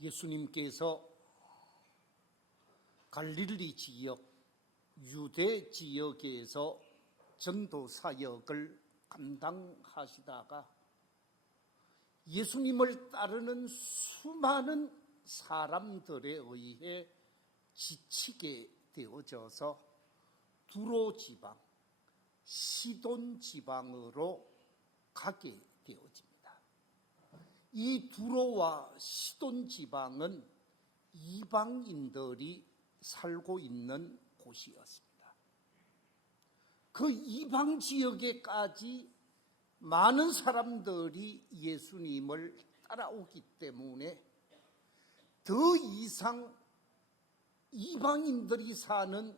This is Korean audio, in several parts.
예수님께서 갈릴리 지역, 유대 지역에서 전도 사역을 감당하시다가 예수님을 따르는 수많은 사람들에 의해 지치게 되어져서 두로 지방, 시돈 지방으로 가게 되어집니다. 이 두로와 시돈 지방은 이방인들이 살고 있는 곳이었습니다. 그 이방 지역에까지 많은 사람들이 예수님을 따라오기 때문에 더 이상 이방인들이 사는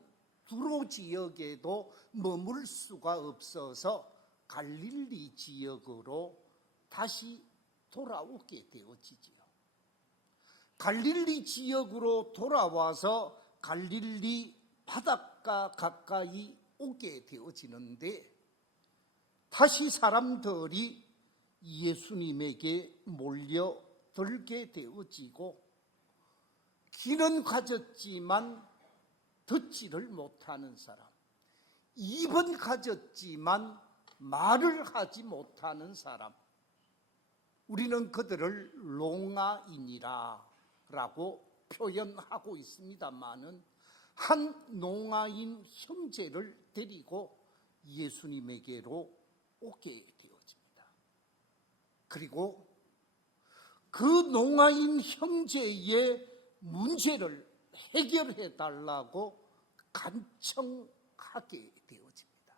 두로 지역에도 머물 수가 없어서 갈릴리 지역으로 다시 돌아오게 되어지지요. 갈릴리 지역으로 돌아와서 갈릴리 바닷가 가까이 오게 되어지는데 다시 사람들이 예수님에게 몰려들게 되어지고 귀는 가졌지만 듣지를 못하는 사람, 입은 가졌지만 말을 하지 못하는 사람, 우리는 그들을 롱아인이라 라고 표현하고 있습니다마는 한 농아인 형제를 데리고 예수님에게로 오게 되어집니다. 그리고 그 농아인 형제의 문제를 해결해 달라고 간청하게 되어집니다.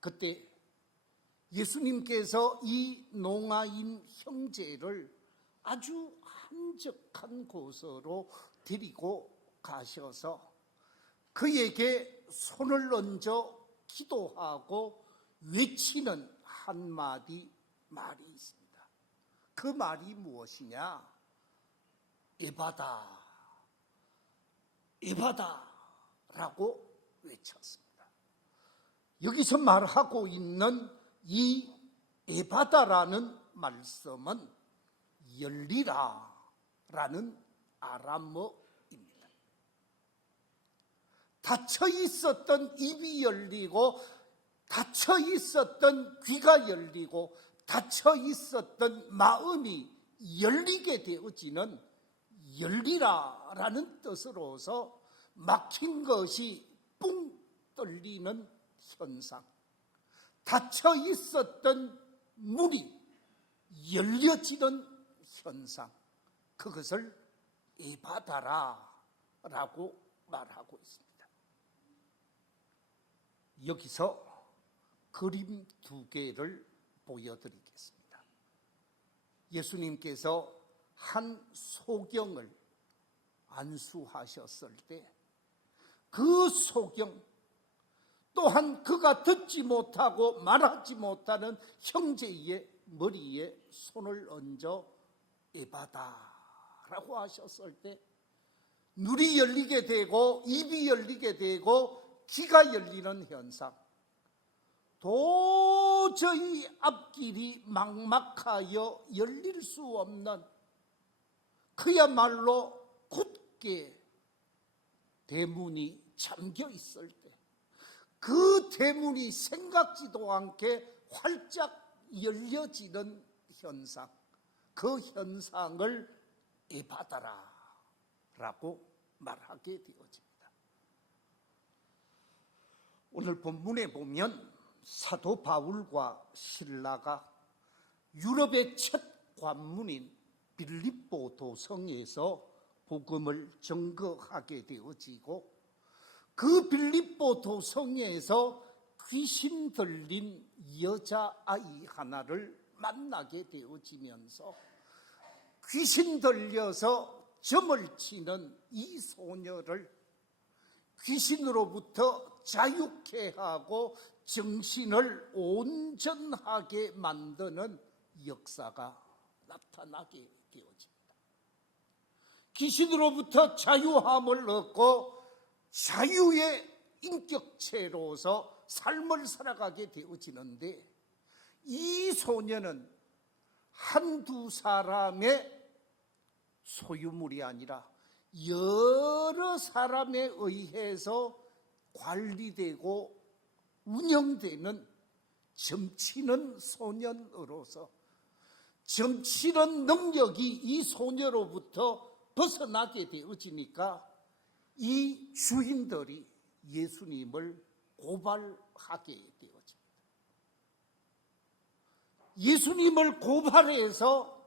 그때 예수님께서 이 농아인 형제를 아주 한적한 곳으로 데리고 가셔서 그에게 손을 얹어 기도하고 외치는 한마디 말이 있습니다. 그 말이 무엇이냐? 에바다, 에바다라고 외쳤습니다. 여기서 말하고 있는 이 에바다라는 말씀은 열리라라는 아람어입니다. 닫혀 있었던 입이 열리고 닫혀 있었던 귀가 열리고 닫혀 있었던 마음이 열리게 되어지는 열리라라는 뜻으로서 막힌 것이 뿡 뚫리는 현상, 닫혀 있었던 문이 열려지는 현상, 그것을 에바다라라고 말하고 있습니다. 여기서 그림 두 개를 보여드리겠습니다. 예수님께서 한 소경을 안수하셨을 때 그 소경, 또한 그가 듣지 못하고 말하지 못하는 형제의 머리에 손을 얹어 에바다라고 하셨을 때 눈이 열리게 되고 입이 열리게 되고 귀가 열리는 현상, 도저히 앞길이 막막하여 열릴 수 없는, 그야말로 굳게 대문이 잠겨 있을 때 그 대문이 생각지도 않게 활짝 열려지는 현상, 그 현상을 에바다라라고 말하게 되어집니다. 오늘 본문에 보면 사도 바울과 실라가 유럽의 첫 관문인 빌립보 도성에서 복음을 전거하게 되어지고 그 빌립보 도성에서 귀신 들린 여자아이 하나를 만나게 되어지면서 귀신 들려서 점을 치는 이 소녀를 귀신으로부터 자유케 하고 정신을 온전하게 만드는 역사가 나타나게 되어집니다. 귀신으로부터 자유함을 얻고 자유의 인격체로서 삶을 살아가게 되어지는데 이 소녀는 한두 사람의 소유물이 아니라 여러 사람에 의해서 관리되고 운영되는 점치는 소년으로서 점치는 능력이 이 소녀로부터 벗어나게 되어지니까 이 주인들이 예수님을 고발하게 되어집니다. 예수님을 고발해서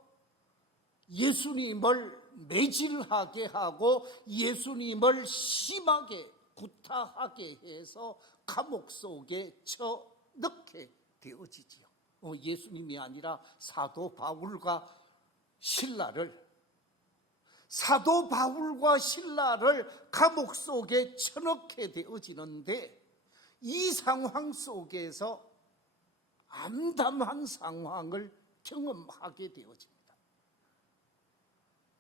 예수님을 매질하게 하고 예수님을 심하게 구타하게 해서 감옥 속에 쳐넣게 되어지지요. 예수님이 아니라 사도 바울과 신라를 감옥 속에 쳐넣게 되어지는데 이 상황 속에서 암담한 상황을 경험하게 되어집니다.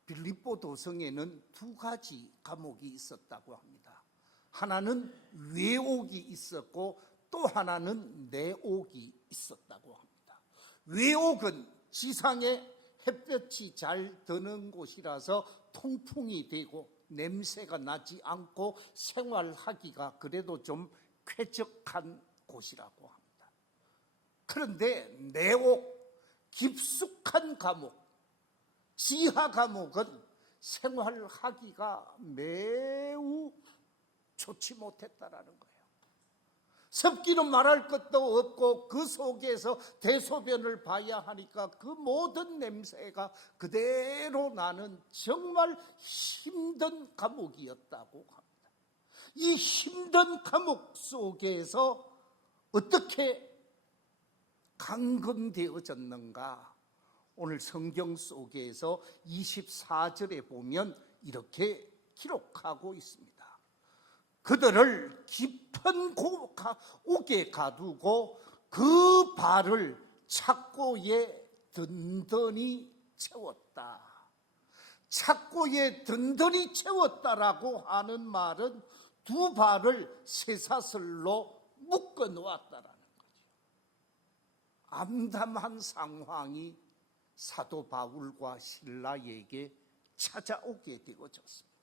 빌립보 도성에는 두 가지 감옥이 있었다고 합니다. 하나는 외옥이 있었고 또 하나는 내옥이 있었다고 합니다. 외옥은 지상에 햇볕이 잘 드는 곳이라서 통풍이 되고 냄새가 나지 않고 생활하기가 그래도 좀 쾌적한 곳이라고 합니다. 그런데 내옥, 깊숙한 감옥, 지하 감옥은 생활하기가 매우 좋지 못했다라는 거예요. 습기는 말할 것도 없고 그 속에서 대소변을 봐야 하니까 그 모든 냄새가 그대로 나는 정말 힘든 감옥이었다고 합니다. 이 힘든 감옥 속에서 어떻게 감금되어졌는가? 오늘 성경 속에서 24절에 보면 이렇게 기록하고 있습니다. 그들을 깊은 옥에 가두고 그 발을 착고에 든든히 채웠다. 착고에 든든히 채웠다라고 하는 말은 두 발을 쇠사슬로 묶어 놓았다라는 거죠. 암담한 상황이 사도 바울과 실라에게 찾아오게 되어졌습니다.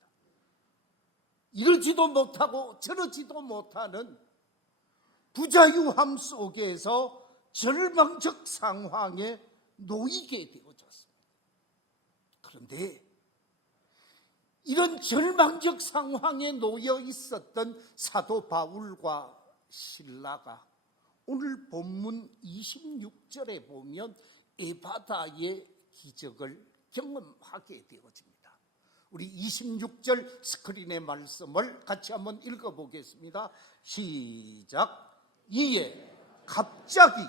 이러지도 못하고 저러지도 못하는 부자유함 속에서 절망적 상황에 놓이게 되어졌습니다. 그런데 이런 절망적 상황에 놓여 있었던 사도 바울과 실라가 오늘 본문 26절에 보면 에바다의 기적을 경험하게 되어집니다. 우리 26절 스크린의 말씀을 같이 한번 읽어보겠습니다. 시작. 이에 갑자기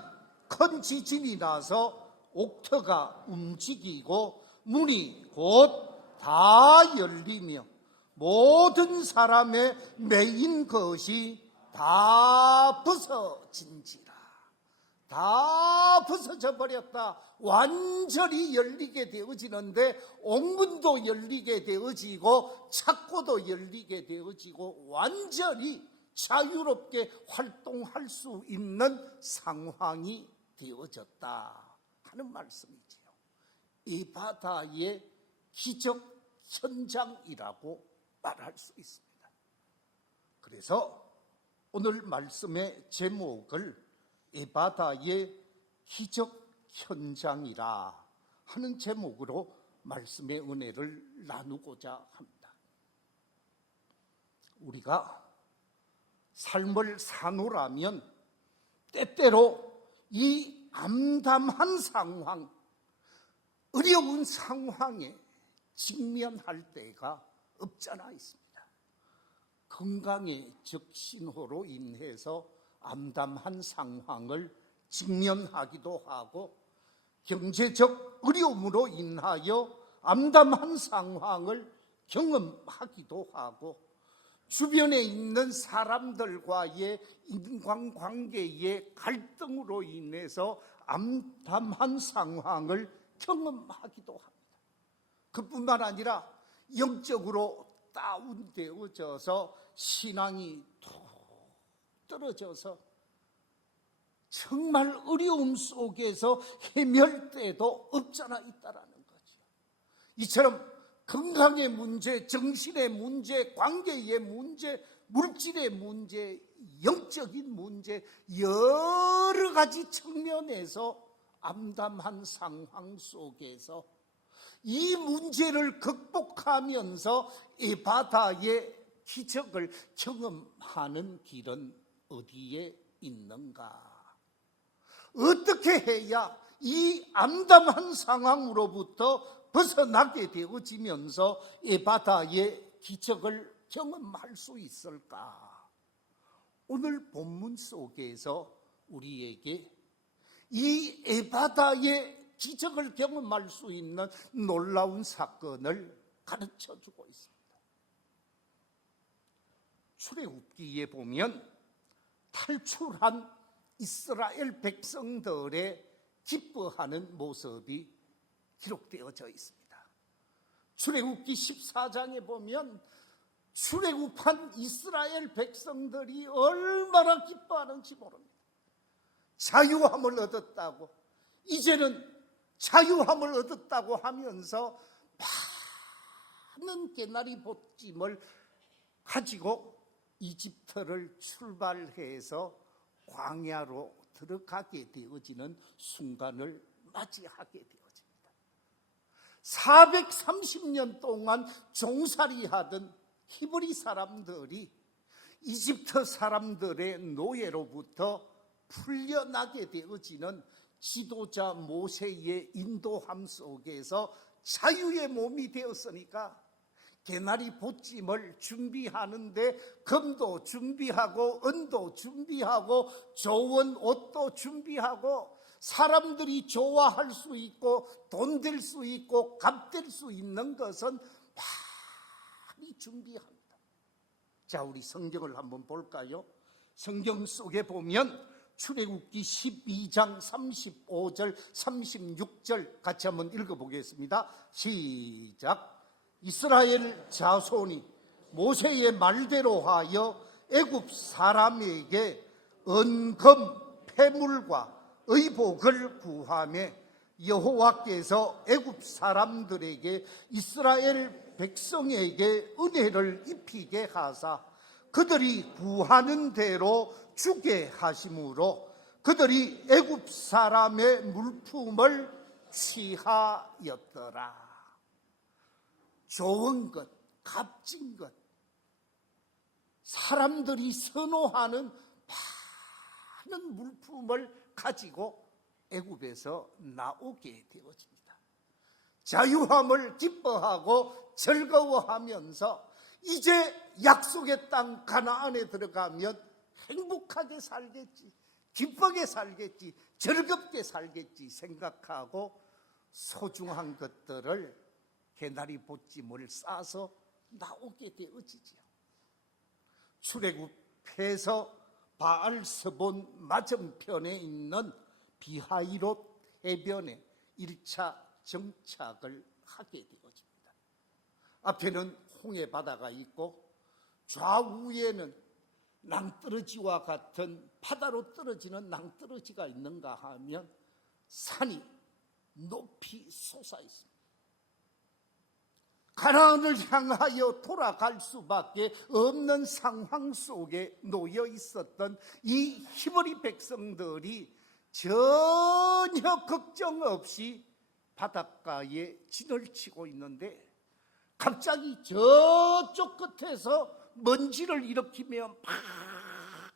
큰 지진이 나서 옥터가 움직이고 문이 곧 다 열리며 모든 사람의 매인 것이 다 벗어진지라. 다 벗어져 버렸다. 완전히 열리게 되어지는데 옥문도 열리게 되어지고 착고도 열리게 되어지고 완전히 자유롭게 활동할 수 있는 상황이 되어졌다 하는 말씀이지요. 이 바다의 기적 현장이라고 말할 수 있습니다. 그래서 오늘 말씀의 제목을 이 바다의 기적 현장이라 하는 제목으로 말씀의 은혜를 나누고자 합니다. 우리가 삶을 사노라면 때때로 이 암담한 상황, 어려운 상황에 직면할 때가 없잖아 있습니다. 건강의 적신호로 인해서 암담한 상황을 직면하기도 하고 경제적 어려움으로 인하여 암담한 상황을 경험하기도 하고 주변에 있는 사람들과의 인간관계의 갈등으로 인해서 암담한 상황을 경험하기도 합니다. 그뿐만 아니라 영적으로 다운되어져서 신앙이 툭 떨어져서 정말 어려움 속에서 헤맬 때도 없잖아 있다라는 거죠. 이처럼 건강의 문제, 정신의 문제, 관계의 문제, 물질의 문제, 영적인 문제, 여러 가지 측면에서 암담한 상황 속에서 이 문제를 극복하면서 이 바다의 기적을 경험하는 길은 어디에 있는가? 어떻게 해야 이 암담한 상황으로부터 벗어나게 되어지면서 이 바다의 기적을 경험할 수 있을까? 오늘 본문 속에서 우리에게 이 에바다의 기적을 경험할 수 있는 놀라운 사건을 가르쳐주고 있습니다. 출애굽기에 보면 탈출한 이스라엘 백성들의 기뻐하는 모습이 기록되어져 있습니다. 출애굽기 14장에 보면 출애굽한 이스라엘 백성들이 얼마나 기뻐하는지 모릅니다. 자유함을 얻었다고, 이제는 자유함을 얻었다고 하면서 많은 개나리 보찜을 가지고 이집트를 출발해서 광야로 들어가게 되어지는 순간을 맞이하게 되어집니다. 430년 동안 종살이하던 히브리 사람들이 이집트 사람들의 노예로부터 풀려나게 되어지는 지도자 모세의 인도함 속에서 자유의 몸이 되었으니까 개나리 보찜을 준비하는데 금도 준비하고 은도 준비하고 좋은 옷도 준비하고 사람들이 좋아할 수 있고 돈 될 수 있고 값 될 수 있는 것은 많이 준비합니다. 자, 우리 성경을 한번 볼까요? 성경 속에 보면 출애굽기 12장 35절 36절 같이 한번 읽어보겠습니다. 시작. 이스라엘 자손이 모세의 말대로 하여 애굽 사람에게 은금 패물과 의복을 구하며 여호와께서 애굽 사람들에게 이스라엘 백성에게 은혜를 입히게 하사 그들이 구하는 대로 주게 하심으로 그들이 애굽 사람의 물품을 취하였더라. 좋은 것, 값진 것, 사람들이 선호하는 많은 물품을 가지고 애굽에서 나오게 되어집니다. 자유함을 기뻐하고 즐거워하면서 이제 약속의 땅 가나안에 들어가면 행복하게 살겠지, 기쁘게 살겠지, 즐겁게 살겠지 생각하고 소중한 것들을 개나리 보찜을 싸서 나오게 되어지죠. 출애굽해서 바알스본 맞은편에 있는 비하이롯 해변에 1차 정착을 하게 되어집니다. 앞에는 홍해 바다가 있고 좌우에는 낭떠러지와 같은 바다로 떨어지는 낭떠러지가 있는가 하면 산이 높이 솟아 있습니다. 가나안을 향하여 돌아갈 수밖에 없는 상황 속에 놓여 있었던 이 히브리 백성들이 전혀 걱정 없이 바닷가에 진을 치고 있는데 갑자기 저쪽 끝에서 먼지를 일으키며 막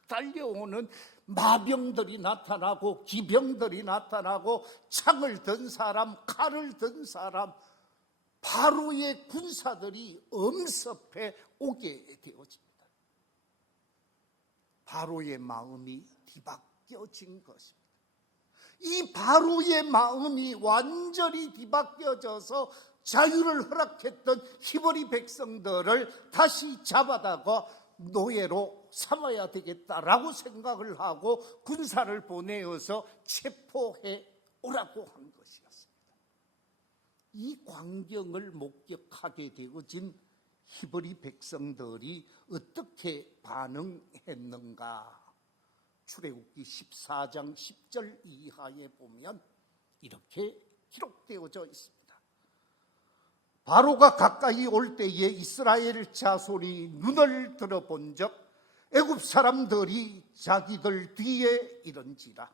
달려오는 마병들이 나타나고 기병들이 나타나고 창을 든 사람, 칼을 든 사람, 바로의 군사들이 엄습해 오게 되어집니다. 바로의 마음이 뒤바뀌어진 것입니다. 이 바로의 마음이 완전히 뒤바뀌어져서 자유를 허락했던 히브리 백성들을 다시 잡아다가 노예로 삼아야 되겠다라고 생각을 하고 군사를 보내어서 체포해 오라고 한 것이었습니다. 이 광경을 목격하게 되어진 히브리 백성들이 어떻게 반응했는가? 출애굽기 14장 10절 이하에 보면 이렇게 기록되어져 있습니다. 바로가 가까이 올 때에 이스라엘 자손이 눈을 들어본즉 애굽 사람들이 자기들 뒤에 이른지라.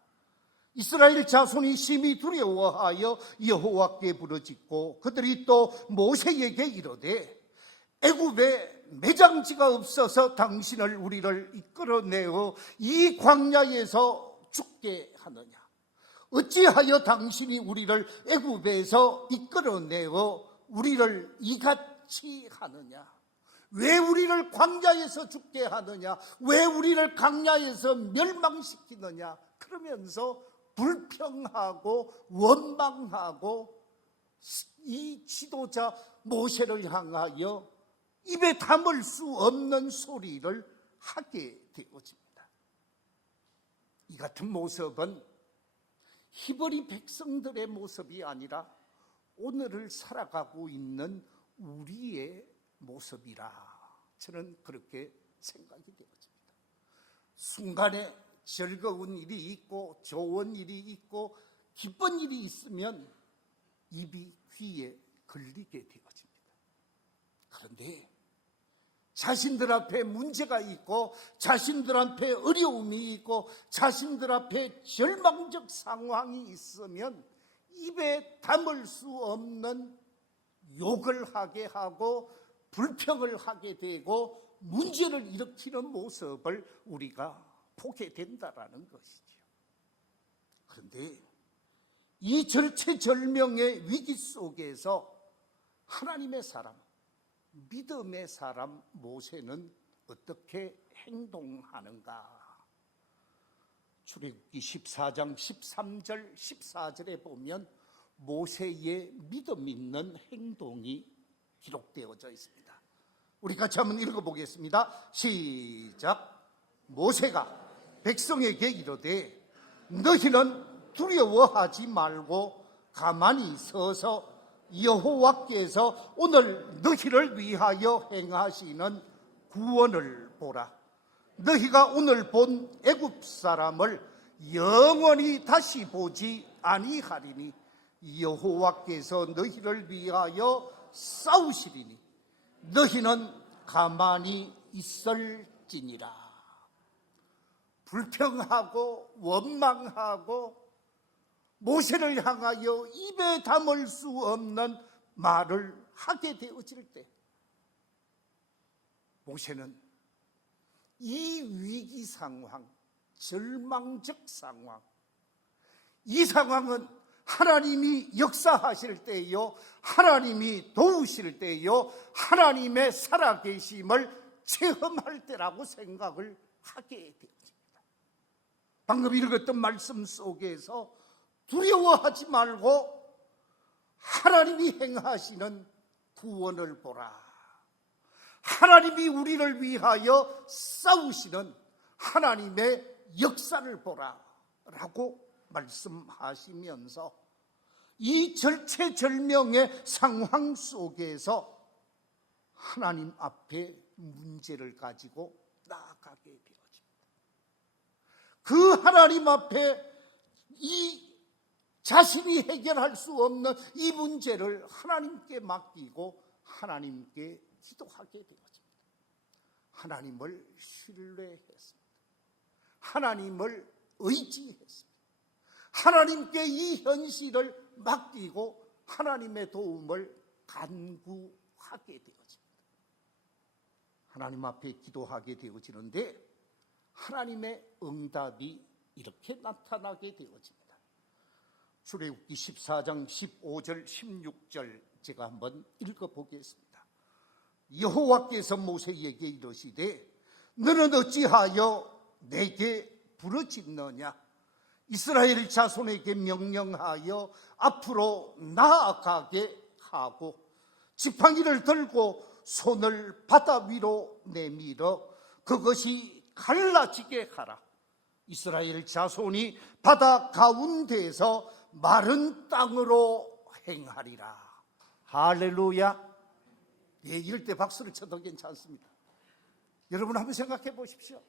이스라엘 자손이 심히 두려워하여 여호와께 부르짖고 그들이 또 모세에게 이르되 애굽에 매장지가 없어서 당신을 우리를 이끌어내어 이 광야에서 죽게 하느냐? 어찌하여 당신이 우리를 애굽에서 이끌어내어 우리를 이같이 하느냐? 왜 우리를 광야에서 죽게 하느냐? 왜 우리를 광야에서 멸망시키느냐? 그러면서 불평하고 원망하고 이 지도자 모세를 향하여 입에 담을 수 없는 소리를 하게 되어집니다. 이 같은 모습은 히브리 백성들의 모습이 아니라 오늘을 살아가고 있는 우리의 모습이라 저는 그렇게 생각이 되어집니다. 순간에 즐거운 일이 있고 좋은 일이 있고 기쁜 일이 있으면 입이 귀에 걸리게 되어집니다. 그런데 자신들 앞에 문제가 있고 자신들 앞에 어려움이 있고 자신들 앞에 절망적 상황이 있으면 입에 담을 수 없는 욕을 하게 하고 불평을 하게 되고 문제를 일으키는 모습을 우리가 보게 된다라는 것이죠. 그런데 이 절체절명의 위기 속에서 하나님의 사람, 믿음의 사람 모세는 어떻게 행동하는가? 출애굽기 14장 13절 14절에 보면 모세의 믿음 있는 행동이 기록되어져 있습니다. 우리 같이 한번 읽어보겠습니다. 시작. 모세가 백성에게 이르되 너희는 두려워하지 말고 가만히 서서 여호와께서 오늘 너희를 위하여 행하시는 구원을 보라. 너희가 오늘 본 애굽 사람을 영원히 다시 보지 아니하리니 여호와께서 너희를 위하여 싸우시리니 너희는 가만히 있을지니라. 불평하고 원망하고 모세를 향하여 입에 담을 수 없는 말을 하게 되어질 때 모세는 이 위기 상황, 절망적 상황, 이 상황은 하나님이 역사하실 때요, 하나님이 도우실 때요, 하나님의 살아계심을 체험할 때라고 생각을 하게 되어집니다. 방금 읽었던 말씀 속에서 두려워하지 말고 하나님이 행하시는 구원을 보라. 하나님이 우리를 위하여 싸우시는 하나님의 역사를 보라 라고 말씀하시면서 이 절체절명의 상황 속에서 하나님 앞에 문제를 가지고 나아가게 되어집니다. 그 하나님 앞에 이 자신이 해결할 수 없는 이 문제를 하나님께 맡기고 하나님께 기도하게 되어집니다. 하나님을 신뢰했습니다. 하나님을 의지했습니다. 하나님께 이 현실을 맡기고 하나님의 도움을 간구하게 되어집니다. 하나님 앞에 기도하게 되어지는데 하나님의 응답이 이렇게 나타나게 되어집니다. 출애굽기 14장 15절 16절 제가 한번 읽어보겠습니다. 여호와께서 모세에게 이르시되 너는 어찌하여 내게 부르짖느냐? 이스라엘 자손에게 명령하여 앞으로 나아가게 하고 지팡이를 들고 손을 바다 위로 내밀어 그것이 갈라지게 하라. 이스라엘 자손이 바다 가운데에서 마른 땅으로 행하리라. 할렐루야. 예, 이럴 때 박수를 쳐도 괜찮습니다. 여러분 한번 생각해 보십시오.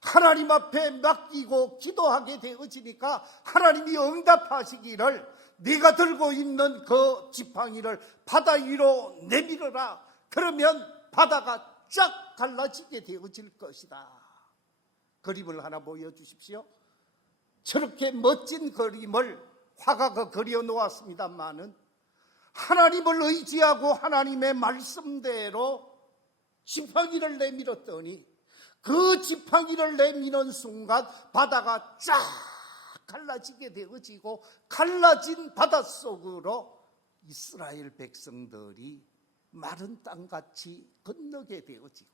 하나님 앞에 맡기고 기도하게 되어지니까 하나님이 응답하시기를 네가 들고 있는 그 지팡이를 바다 위로 내밀어라. 그러면 바다가 쫙 갈라지게 되어질 것이다. 그림을 하나 보여주십시오. 저렇게 멋진 그림을 화가가 그려 놓았습니다만은 하나님을 의지하고 하나님의 말씀대로 지팡이를 내밀었더니 그 지팡이를 내미는 순간 바다가 쫙 갈라지게 되어지고 갈라진 바닷속으로 이스라엘 백성들이 마른 땅같이 건너게 되어지고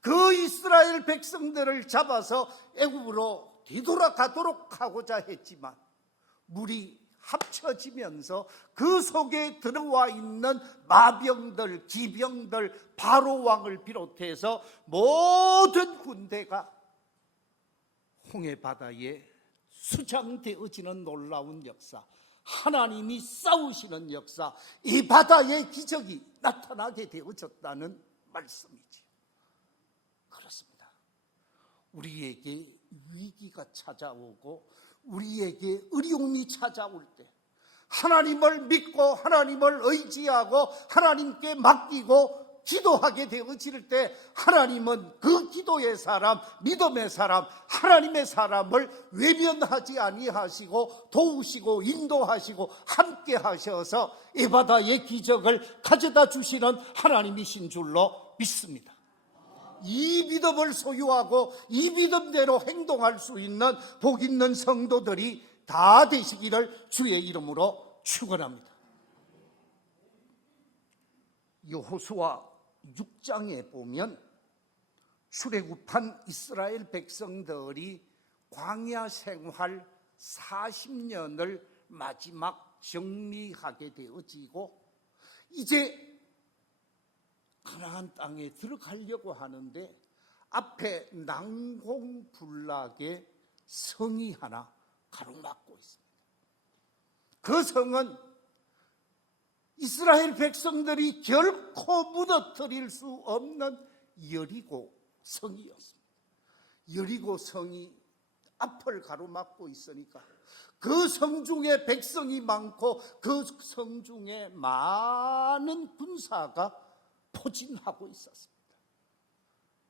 그 이스라엘 백성들을 잡아서 애굽으로 뒤돌아가도록 하고자 했지만 물이 합쳐지면서 그 속에 들어와 있는 마병들, 기병들, 바로 왕을 비롯해서 모든 군대가 홍해 바다에 수장되어지는 놀라운 역사, 하나님이 싸우시는 역사, 이 바다의 기적이 나타나게 되어졌다는 말씀이지요. 그렇습니다. 우리에게 위기가 찾아오고 우리에게 어려움이 찾아올 때 하나님을 믿고 하나님을 의지하고 하나님께 맡기고 기도하게 되어질 때 하나님은 그 기도의 사람, 믿음의 사람, 하나님의 사람을 외면하지 아니하시고 도우시고 인도하시고 함께 하셔서 이 바다의 기적을 가져다 주시는 하나님이신 줄로 믿습니다. 이 믿음을 소유하고 이 믿음대로 행동할 수 있는 복 있는 성도들이 다 되시기를 주의 이름으로 축원합니다. 여호수아 6장에 보면 출애굽한 이스라엘 백성들이 광야 생활 40년을 마지막 정리하게 되어지고 이제 가나안 땅에 들어가려고 하는데 앞에 난공불락의 성이 하나 가로막고 있습니다. 그 성은 이스라엘 백성들이 결코 무너뜨릴 수 없는 여리고 성이었습니다. 여리고 성이 앞을 가로막고 있으니까 그 성중에 백성이 많고 그 성중에 많은 군사가 포진하고 있었습니다.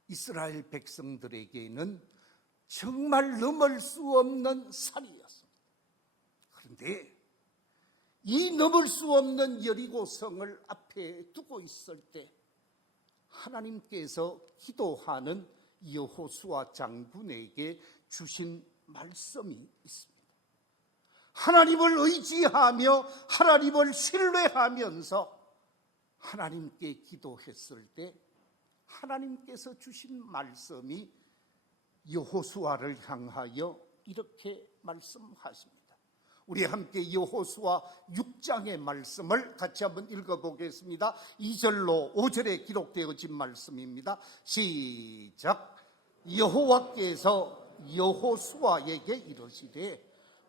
이스라엘 백성들에게는 정말 넘을 수 없는 산이었습니다. 그런데 이 넘을 수 없는 여리고 성을 앞에 두고 있을 때 하나님께서 기도하는 여호수아 장군에게 주신 말씀이 있습니다. 하나님을 의지하며 하나님을 신뢰하면서 하나님께 기도했을 때 하나님께서 주신 말씀이 여호수아를 향하여 이렇게 말씀하십니다. 우리 함께 여호수아 6장의 말씀을 같이 한번 읽어보겠습니다. 2절로 5절에 기록되어진 말씀입니다. 시작. 여호와께서 여호수아에게 이르시되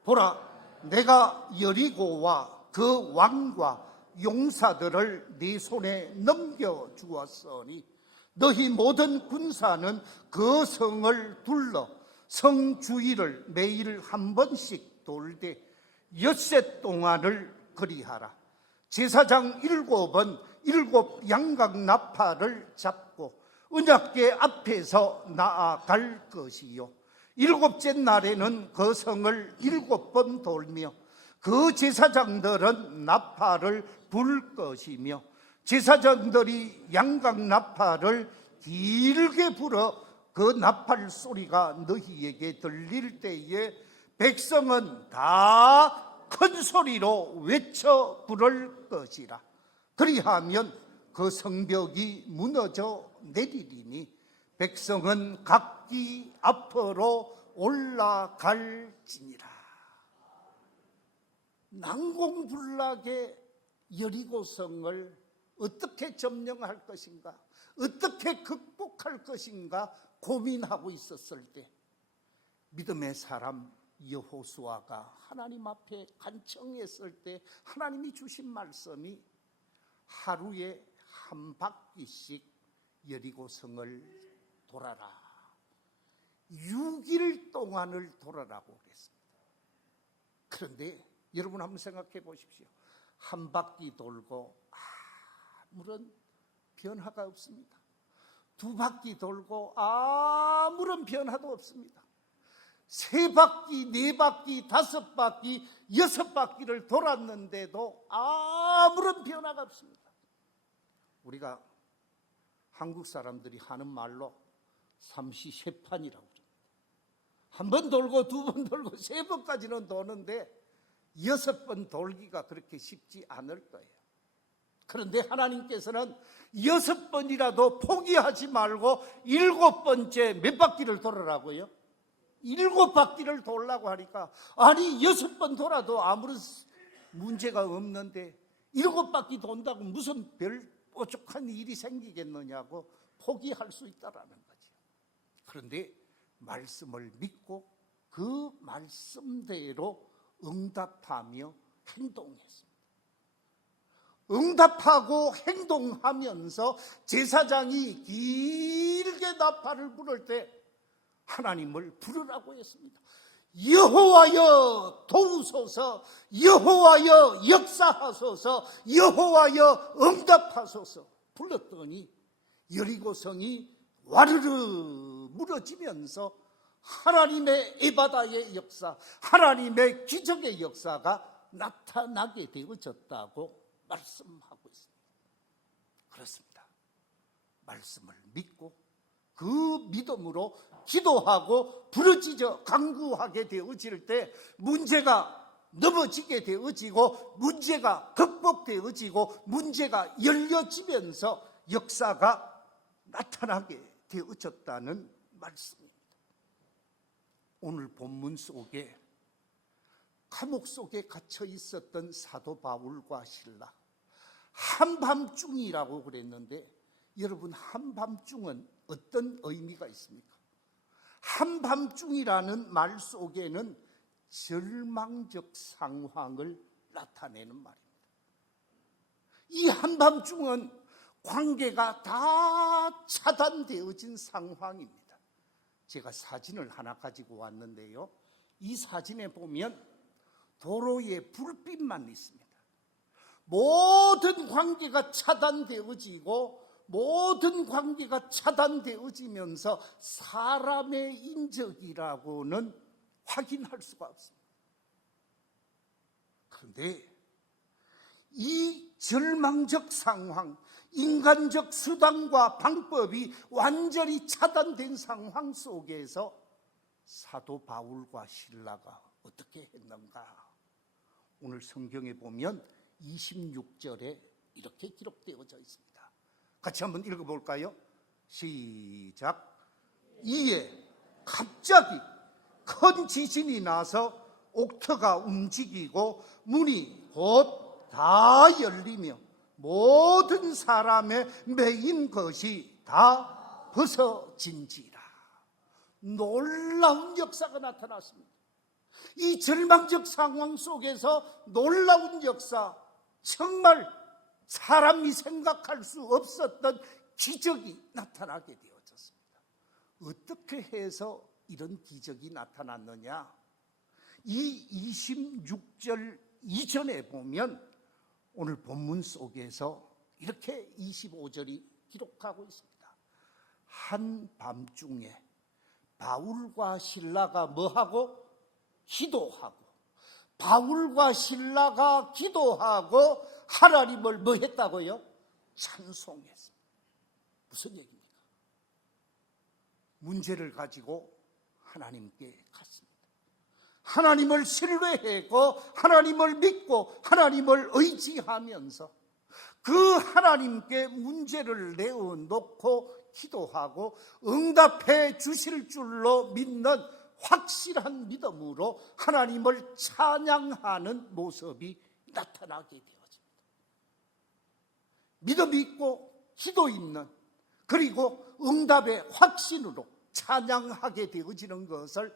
보라, 내가 여리고와 그 왕과 용사들을 네 손에 넘겨주었으니 너희 모든 군사는 그 성을 둘러 성 주위를 매일 한 번씩 돌되 엿새 동안을 그리하라. 제사장 7은 7 양각 나팔을 잡고 언약궤 앞에서 나아갈 것이요 7째 날에는 그 성을 7번 돌며 그 제사장들은 나팔을 불 것이며 제사장들이 양각 나팔을 길게 불어 그 나팔 소리가 너희에게 들릴 때에 백성은 다 큰 소리로 외쳐 부를 것이라. 그리하면 그 성벽이 무너져 내리리니 백성은 각기 앞으로 올라갈지니라. 난공불락의 여리고성을 어떻게 점령할 것인가, 어떻게 극복할 것인가 고민하고 있었을 때 믿음의 사람 여호수아가 하나님 앞에 간청했을 때 하나님이 주신 말씀이 하루에 한 바퀴씩 여리고성을 돌아라. 6일 동안을 돌아라고 그랬습니다. 그런데 여러분 한번 생각해 보십시오. 한 바퀴 돌고 아무런 변화가 없습니다. 두 바퀴 돌고 아무런 변화도 없습니다. 세 바퀴, 네 바퀴, 다섯 바퀴, 여섯 바퀴를 돌았는데도 아무런 변화가 없습니다. 우리가 한국 사람들이 하는 말로 삼시세판이라고 합니다. 한 번 돌고 두 번 돌고 세 번까지는 도는데 여섯 번 돌기가 그렇게 쉽지 않을 거예요. 그런데 하나님께서는 여섯 번이라도 포기하지 말고 일곱 번째 몇 바퀴를 돌으라고요? 일곱 바퀴를 돌라고 하니까 아니 여섯 번 돌아도 아무런 문제가 없는데 일곱 바퀴 돈다고 무슨 별 뾰족한 일이 생기겠느냐고 포기할 수 있다라는 거죠. 그런데 말씀을 믿고 그 말씀대로 응답하며 행동했습니다. 응답하고 행동하면서 제사장이 길게 나팔을 불을 때 하나님을 부르라고 했습니다. 여호와여 도우소서, 여호와여 역사하소서, 여호와여 응답하소서 불렀더니 여리고성이 와르르 무너지면서 하나님의 에바다의 역사, 하나님의 기적의 역사가 나타나게 되어졌다고 말씀하고 있습니다. 그렇습니다. 말씀을 믿고 그 믿음으로 기도하고 부르짖어 간구하게 되어질 때 문제가 넘어지게 되어지고 문제가 극복되어지고 문제가 열려지면서 역사가 나타나게 되어졌다는 말씀입니다. 오늘 본문 속에 감옥 속에 갇혀 있었던 사도 바울과 실라 한밤중이라고 그랬는데 여러분 한밤중은 어떤 의미가 있습니까? 한밤중이라는 말 속에는 절망적 상황을 나타내는 말입니다. 이 한밤중은 관계가 다 차단되어진 상황입니다. 제가 사진을 하나 가지고 왔는데요. 이 사진에 보면 도로에 불빛만 있습니다. 모든 관계가 차단되어지고 모든 관계가 차단되어지면서 사람의 인적이라고는 확인할 수가 없습니다. 그런데 이 절망적 상황, 인간적 수단과 방법이 완전히 차단된 상황 속에서 사도 바울과 실라가 어떻게 했는가? 오늘 성경에 보면 26절에 이렇게 기록되어져 있습니다. 같이 한번 읽어볼까요? 시작. 이에 갑자기 큰 지진이 나서 옥터가 움직이고 문이 곧 다 열리며 모든 사람의 매인 것이 다 벗어진지라. 놀라운 역사가 나타났습니다. 이 절망적 상황 속에서 놀라운 역사, 정말 사람이 생각할 수 없었던 기적이 나타나게 되어졌습니다. 어떻게 해서 이런 기적이 나타났느냐? 이 26절 이전에 보면 오늘 본문 속에서 이렇게 25절이 기록하고 있습니다. 한밤중에 바울과 실라가 뭐하고? 기도하고, 바울과 실라가 기도하고 하나님을 뭐 했다고요? 찬송했습니다. 무슨 얘기입니까? 문제를 가지고 하나님께 갔습니다. 하나님을 신뢰하고 하나님을 믿고 하나님을 의지하면서 그 하나님께 문제를 내어놓고 기도하고 응답해 주실 줄로 믿는 확실한 믿음으로 하나님을 찬양하는 모습이 나타나게 되어집니다. 믿음 있고 기도 있는, 그리고 응답의 확신으로 찬양하게 되어지는 것을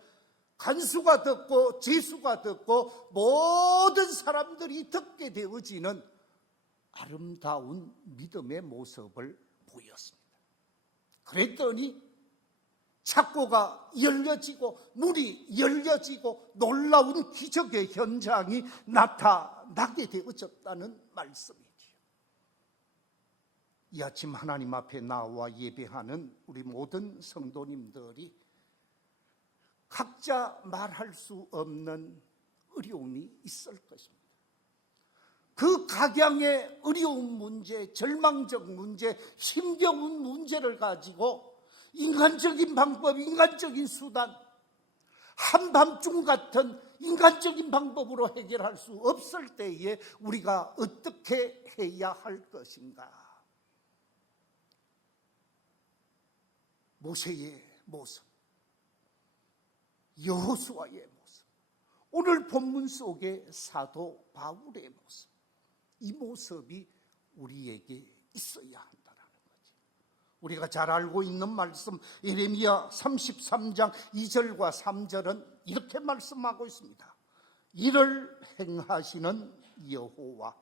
간수가 듣고 제수가 듣고 모든 사람들이 듣게 되어지는 아름다운 믿음의 모습을 보였습니다. 그랬더니 창고가 열려지고 문이 열려지고 놀라운 기적의 현장이 나타나게 되어졌다는 말씀이지요. 이 아침 하나님 앞에 나와 예배하는 우리 모든 성도님들이 각자 말할 수 없는 어려움이 있을 것입니다. 그 각양의 어려운 문제, 절망적 문제, 힘겨운 문제를 가지고 인간적인 방법, 인간적인 수단, 한밤중 같은 인간적인 방법으로 해결할 수 없을 때에 우리가 어떻게 해야 할 것인가? 모세의 모습, 여호수아의 모습, 오늘 본문 속의 사도 바울의 모습, 이 모습이 우리에게 있어야 한다는 거지. 우리가 잘 알고 있는 말씀 예레미야 33장 2절과 3절은 이렇게 말씀하고 있습니다. 이를 행하시는 여호와,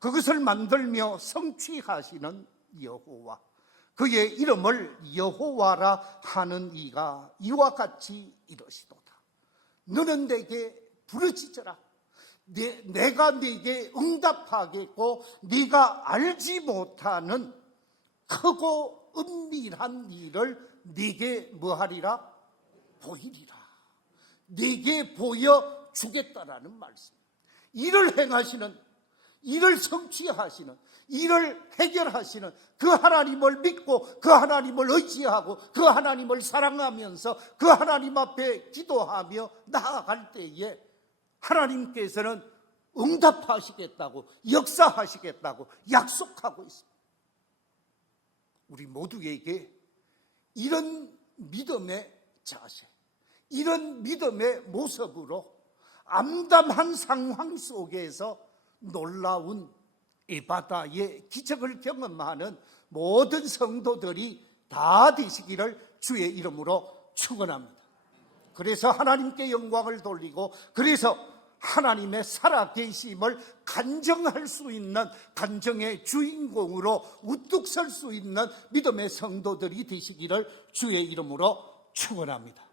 그것을 만들며 성취하시는 여호와, 그의 이름을 여호와라 하는 이가 이와 같이 이러시도다. 너는 내게 부르짖어라. 내가 네게 응답하겠고 네가 알지 못하는 크고 은밀한 일을 네게 뭐하리라? 보이리라. 네게 보여주겠다라는 말씀. 일을 행하시는, 일을 성취하시는, 일을 해결하시는 그 하나님을 믿고 그 하나님을 의지하고 그 하나님을 사랑하면서 그 하나님 앞에 기도하며 나아갈 때에 하나님께서는 응답하시겠다고, 역사하시겠다고 약속하고 있습니다. 우리 모두에게 이런 믿음의 자세, 이런 믿음의 모습으로 암담한 상황 속에서 놀라운 에바다의 기적을 경험하는 모든 성도들이 다 되시기를 주의 이름으로 축원합니다. 그래서 하나님께 영광을 돌리고, 그래서 하나님의 살아계심을 간증할 수 있는 간증의 주인공으로 우뚝 설 수 있는 믿음의 성도들이 되시기를 주의 이름으로 축원합니다.